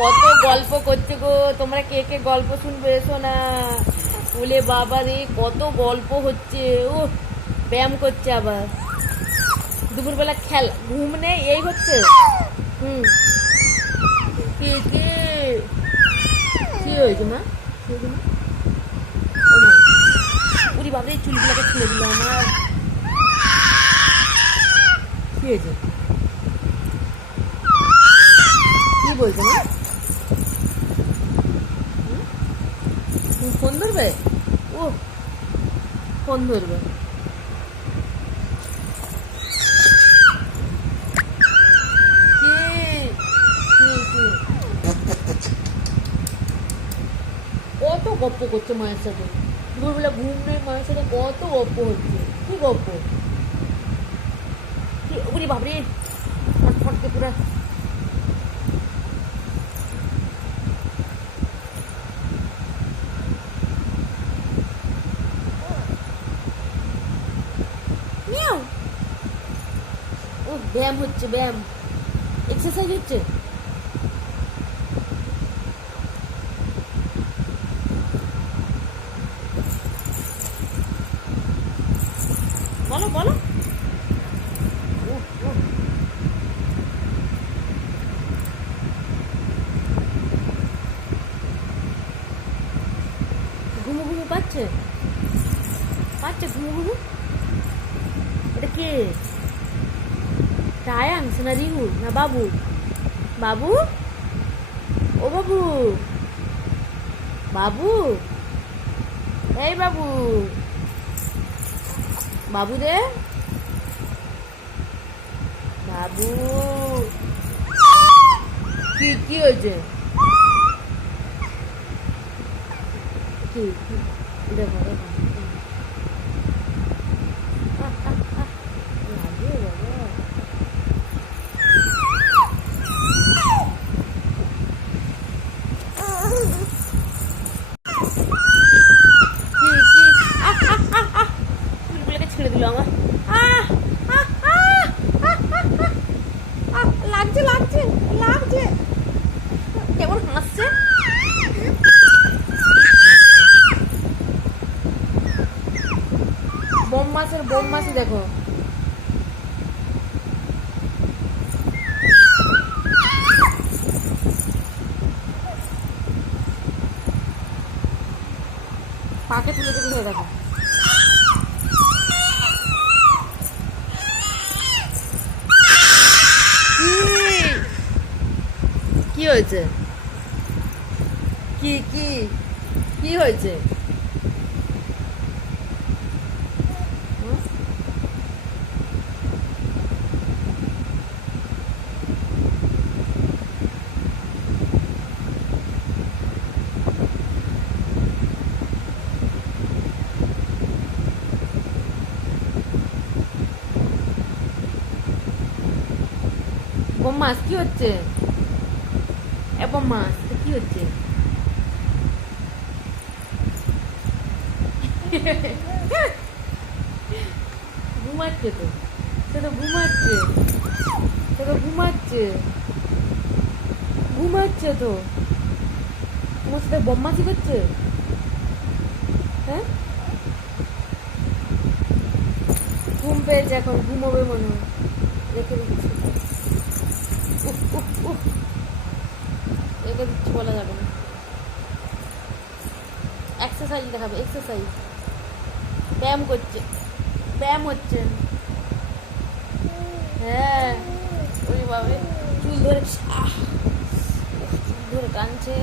কত গল্প করছে গো, তোমরা কে কে গল্প শুনবে এসো না। ওলে বাবা রে কত গল্প হচ্ছে। ও ব্যায়াম করছে আবার দুপুরবেলা, খেলা ঘুম নেই এই হচ্ছে। হুম কে কে কি হয়েছে মা? কি হয়েছে মা? ও মা, উরি বাবা এই চুলগুলোকে ছিঁড়ে দিল আমার। কি হয়েছে? কি বলছে মা? তুমি ফোন ধরবে? ও ফোন ধরবে। কত গপ্প করছে মায়ের সাথে, দুপুরবেলা ঘুম নেই, মায়ের সাথে কত গপ্প হচ্ছে। কি গপ্প? কি ওরে বাবরে ফটফটকে পুরা। মিয়াও। ও ব্যায়াম হচ্ছে, ব্যায়াম এক্সারসাইজ হচ্ছে। বলো বলো। ঘুমু ঘুমু পাচ্ছে, পাচ্ছে ঘুমু ঘুমু। এটা কে? টায়াংস না রিহু না বাবু? বাবু, ও বাবু, বাবু, এই বাবু, বাবু রে, বাবু। কি কি হয়েছে? কি দেখো দেখো। লাগে বাবা। কি কি চুলগুলোকে ছেড়ে দিল আমার। লাগছে লাগছে লাগছে, কেমন হাসছে। বোম মাছের দেখো। পাকে তুলে তুলে দেখো। কি হয়েছে? কি কি কি হয়েছে? বোম্মাস কি হচ্ছে? বোম্মাস কি হচ্ছে? ঘুমাচ্ছে তো, সে তো ঘুমাচ্ছে, সে তো ঘুমাচ্ছে, ঘুমাচ্ছে তো। তোমার সাথে বদমাশি করছে। হ্যাঁ ঘুম পেয়েছে, এখন ঘুমোবে মনে হয়, রেখে দিচ্ছি। রেখে দিচ্ছি, বলা যাবে না। এক্সারসাইজ দেখাবে, এক্সারসাইজ। ব্যায়াম করছে, ব্যায়াম হচ্ছে। হ্যাঁ ওই বাবা চুল ধরে, চুল ধরে টানছে।